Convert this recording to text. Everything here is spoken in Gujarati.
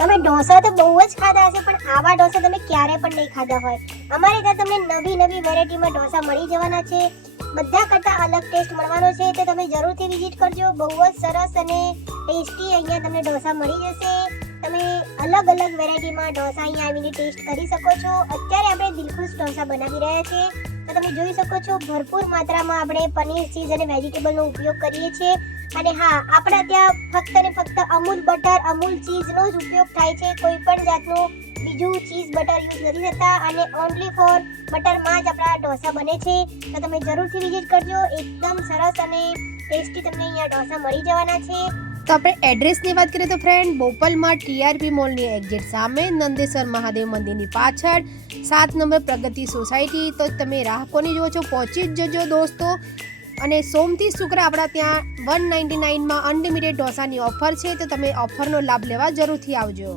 તમે ઢોસા તો બહુ જ ખાધા હશે, પણ આવા ઢોસા તમે ક્યારે પણ નહીં ખાધા હોય. અમારે ત્યાં તમને નવી નવી વેરાયટીમાં ઢોસા મળી જવાના છે. બધા કરતાં અલગ ટેસ્ટ મળવાનો છે, તો તમે જરૂરથી વિઝિટ કરજો. બહુ જ સરસ અને ટેસ્ટી અહીંયા તમને ઢોસા મળી જશે. તમે અલગ અલગ વેરાયટીમાં ઢોસા અહીંયા આવીને ટેસ્ટ કરી શકો છો. અત્યારે આપણે દિલખુશ ઢોસા બનાવી રહ્યા છીએ, તો તમે જોઈ શકો છો ભરપૂર માત્રામાં આપણે પનીર, ચીઝ અને વેજીટેબલનો ઉપયોગ કરીએ છીએ. અને હા, આપણા ત્યાં ફક્ત ને ફક્ત અમૂલ બટર, અમૂલ ચીઝનો જ ઉપયોગ થાય છે. કોઈ પણ જાતનું બીજું ચીઝ બટર યુઝ નથી થતા, અને ઓનલી ફોર બટરમાં જ આપણા ઢોસા બને છે. તો તમે જરૂરથી વિઝિટ કરજો. એકદમ સરસ અને ટેસ્ટી તમને અહીંયા ઢોસા મળી જવાના છે. તો આપણે એડ્રેસની વાત કરીએ તો ફ્રેન્ડ, બોપલમાં ટીઆરપી મોલની એક્ઝેક્ટ સામે, નંદેશ્વર મહાદેવ મંદિરની પાછળ, 7 નંબર પ્રગતિ સોસાયટી. તો તમે રાહ કોની જુઓ છો, પહોંચી જ જજો દોસ્તો. અને સોમથી શુક્ર આપણા ત્યાં 199માં અનલિમિટેડ ઢોસાની ઓફર છે, તો તમે ઓફરનો લાભ લેવા જરૂરથી આવજો.